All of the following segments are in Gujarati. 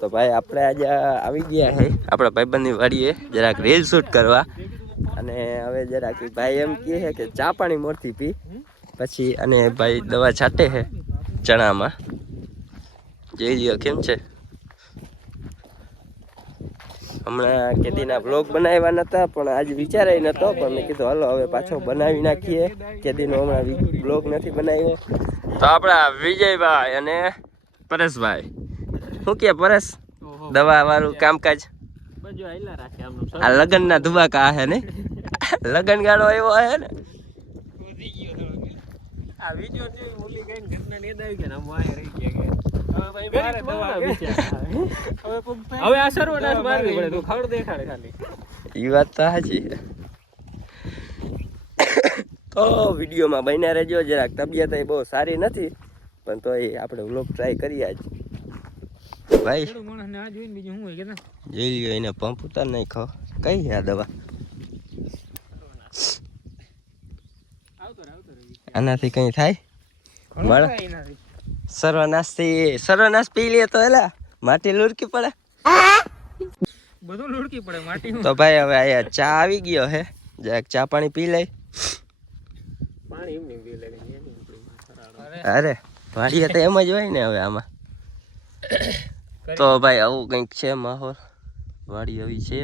તો ભાઈ આપણે આજે આવી ગયા છે આપણા ભાઈબંધની વાડીએ જરાક રીલ શૂટ કરવા. અને હવે જરાક ભાઈ એમ કહે છે કે ચા પાણી મોરથી પી. પછી અને ભાઈ દવા છાંટે છે ચણામાં. જઈ લ્યો કેમ છે? હમણાં કેદીના બ્લોગ બનાવ્યા નહોતા પણ આજે વિચારાય નહોતો પણ મેં કીધું, હાલો, હવે પાછો બનાવી નાખીએ. કેદીનો હમણાં બ્લોગ નથી બનાવ્યો. તો આપણા વિજયભાઈ અને પરેશભાઈ. શું કે પરસ દવા વાળું કામકાજ. આ લગ્ન રાખે આ લગ્નના ધુબાકા હે ને? લગ્ન ગાળો એવો હે ને? આ વિડિયો જોઈ ઓલી ગઈ ઘટના ને આવી ગયા આમ વાય રહી ગયા હવે ભાઈ મારે દવા હવે હવે આ સર્વનાશ મારવી પડે તું ખડ દેખાડે ખાલી. એ વાત તો સાચી. તો વિડીયોમાં બન્યા રહેજો જરાક તબિયત એ બહુ સારી નથી પણ તો એ આપણે વ્લોગ ટ્રાય કરીએ આજ. ભાઈ? જોઈ લ્યો એને પંપ ઉતાર નાખો કઈ આ દવા? આનાથી કઈ થાય? બળ. એનાથી. સર્વનાશથી સર્વનાશ પી લે તો એલા માટી લુડકી પડે. બધું લુડકી પડે માટી તો ભાઈ હવે અહીંયા ચા આવી ગયો હે. જરાક ચા પાણી પી લઈ. અરે ભાડીએ તો એમ જ હોય ને હવે આમાં. તો ભાઈ આવું કંઈક છે માહોલ. વાડી આવી છે.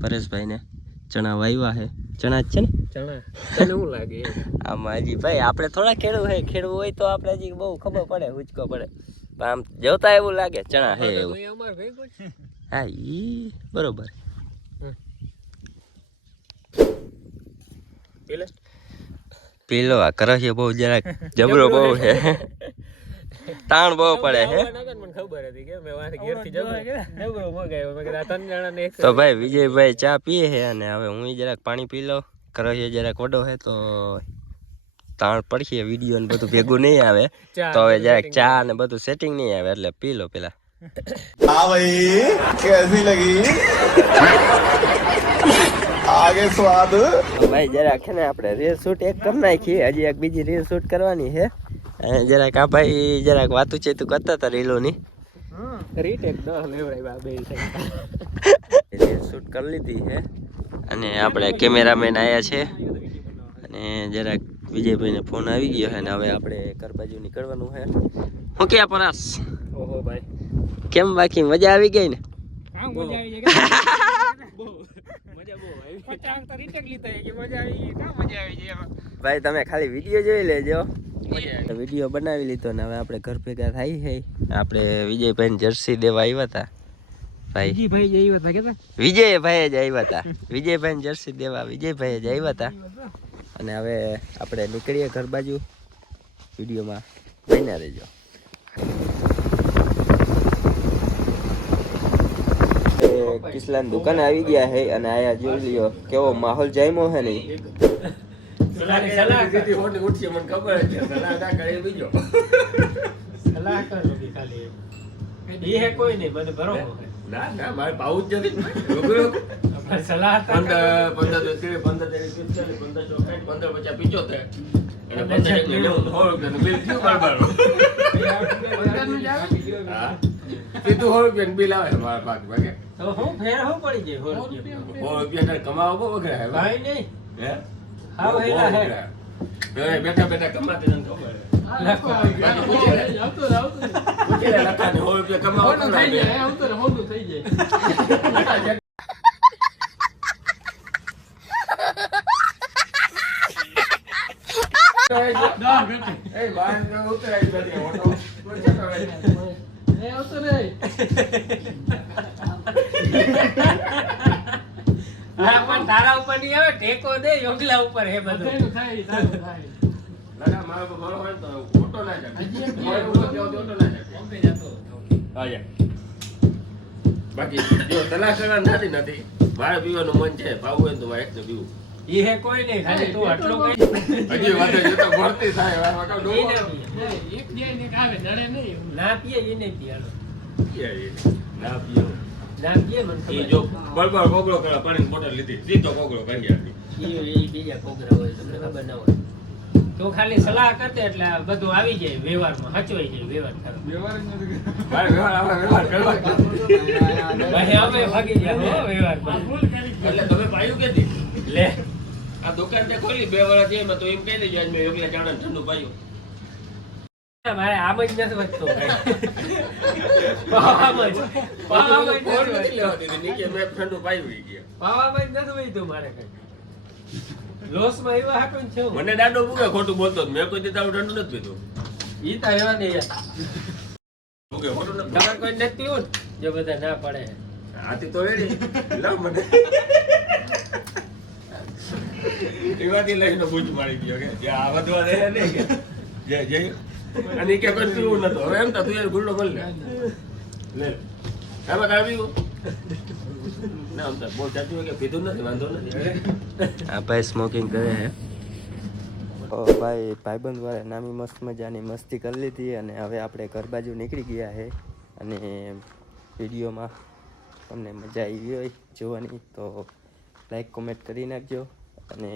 પરેશભાઈને ચણા વાવ્યા છે. ચણા છે ને? ચણા. તને શું લાગે? આમાં હજી ભાઈ આપણે થોડા ખેડવું હે ખેડવું હોય તો આપણે હજી બહુ ખબર પડે હુચકો પડે. આમ જોતા એવું લાગે ચણા હે એવું. હા ઈ બરોબર. પેલો? આ કરહીએ બહુ જરાક. જબરો બહુ છે. તાણ બહુ પડે હે ખબર હતી કે મેં વાને ઘેરથી જબરો મગાયો મેં કીધું ત્રણ જણા ને તો ભાઈ વિજયભાઈ ચા પીએ છે અને હવે હું જરાક પાણી પી લઉં. કરો છે જરાક વડો છે તો તાણ પડશે વીડિયો ને બધું ભેગું નહીં આવે. તો હવે જરાક ચા ને બધું સેટિંગ નહીં આવે એટલે પી લો પેલા. હા ભાઈ કેસી લગી? આગે સ્વાદ. ભાઈ જરાક છે ને આપણે રીલ શૂટ એક કરી નાખી હજી એક બીજી રીલ શૂટ કરવાની છે. જરાક આ ભાઈ જરાક વાતું છે તું કરતા હતા રીલોની રીટેક દસ લેવડાવી આ બે સાઈડ. શૂટ કરી લીધી છે. અને આપણે કેમેરામેન આવ્યા છે. અને જરાક વિજયભાઈને ફોન આવી ગયો છે અને હવે આપણે ઘર બાજુ નીકળવાનું છે. હું કે પરાસ? ઓહો ભાઈ. કેમ બાકી? મજા આવી ગઈ ને? મજા આવી ગઈ. ભાઈ તમે ખાલી વીડિયો જોઈ લેજો. વીડિયો બનાવી લીધો ને હવે આપણે ઘર ભેગા થાય છે. આપણે વિજયભાઈ જર્સી દેવા આવ્યા હતા. ભાઈ. બીજી ભાઈ જેવી હતા કે વિજયભાઈ જ આવ્યા હતા. વિજયભાઈ જર્સી દેવા વિજયભાઈ જ આવ્યા હતા. અને હવે આપણે નીકળીએ ઘર બાજુ. વિડીયોમાં બન્યા રહેજો. એ કિસલાન દુકાન આવી ગયા છે અને આયા જોઈ લ્યો કેવો માહોલ જામ્યો છે ને સલાહ સલાહ દીધી હોટલી ઉઠશે મને ખબર છે. સલાહ ના કરે બીજો. સલાહ કર ખાલી એ હે કોઈ નહીં મને બરોબર ના ના મારે પાવું જ નથી. સલાહ પંદર પંદર ત્રીસ, પંદર ત્રીસ, પિસ્તાલીસ, પંદર ચોસઠ, પંદર પચાસ પિચોતેર. અને પંદર એકને નેવું, સો રૂપિયાનું બિલ થયું બરાબર. હા. સીધું સો રૂપિયાનું બિલ આવે મારા પાક ભાગે. તો હું ફેર હું પડી જાય સો રૂપિયા. સો રૂપિયા તારે બહુ વગર ભાઈ? નહીં. હે? હા, બહુ હેલા હે. વગર હે. એ બેઠા બેઠા કમાતે તને ખબર હે. બાકી પૂછી લે. પૂછી લે લખાને સો રૂપિયા કમાવા કેટલા છે? એ બહાર ન ઉતરાય જલ્દી, ઓટો. પૂછી લે. હા પણ તારા ઉપર નહીં આવે ટેકો દે યોગલા ઉપર હે બધું દાદા, મારો મારો હોય તો ફોટો ના જાય. ફોટો થયો ના જાય. હા, જા. બાકી જો તલાશ કરવા નથી નથી મારે પીવાનું મન છે પાવું હોય તો મારે એકને પીવું એ કોઈ નહીં ખાલી તું આટલું કઈ હજી વાત હજી તો ભરતી થાય વાર વાકા ડો એક દે ને કાવે ના પીએ. ના પીએ એ નહીં પીવાનો પીએ એ. ના પીએ. મને જો બળબળ કોગળો કરે પાણીની બોટલ લીધી. સીધો કોગળો કરી આપી. ઈ ઈ બીજા કોકરા હોય તમને ખબર ના હોય. તું ખાલી સલાહ કરતે એટલે બધું આવી જાય વ્યવહારમાં હચવાઈ જાય વ્યવહાર મારે વ્યવહાર આવા વ્યવહાર કરવા. ભાઈ અમે ભાગી ગયા હો વ્યવહારમાં. એટલે તમે પાયું કેતી લે આ દુકાન તે ખોલી બે વર્ષ એમાં તો એમ કહી દેજો આજ મેં એકલા જાણે ઠંડુ પાયું. મારે આમ જ નથી વધતો ભાઈ. જ. પાવામ જ નથી લેવા દીધી નીચે મેં ઠંડુ ગયા. પાવામ જ નથી વધતું મારે કઈ. લોસમાં એવા હાકું છે મને દાડો મૂકે ખોટું બોલતો મેં કોઈ દીધા ઠંડુ નથી પીધું. ઈ તો એવા નહીં યાર. ખોટું કોઈ નથી પીવું જો બધા ના પડે. આથી તો એડી લાવ મને. એવાથી લઈને બૂજ મારી ગયો કે. જે આ વધવા રહે નહીં કે. જે જે અને કે કોઈ પીવું નતું હવે એમ તું યાર ગુલ્ડો બોલ લે. લે આમાં ના બહુ ચાચી હોય કે પીધું નથી વાંધો નથી. આ ભાઈ સ્મોકિંગ કરે છે ઓ ભાઈ ભાઈબંધ વાળા નામી મસ્ત મજાની મસ્તી કરી લીધી અને હવે આપણે ઘર બાજુ નીકળી ગયા છે અને વિડીયોમાં તમને મજા આવી હોય જોવાની તો લાઈક કોમેન્ટ કરી નાખજો. અને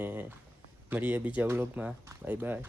મળીએ બીજા વ્લોગમાં બાય બાય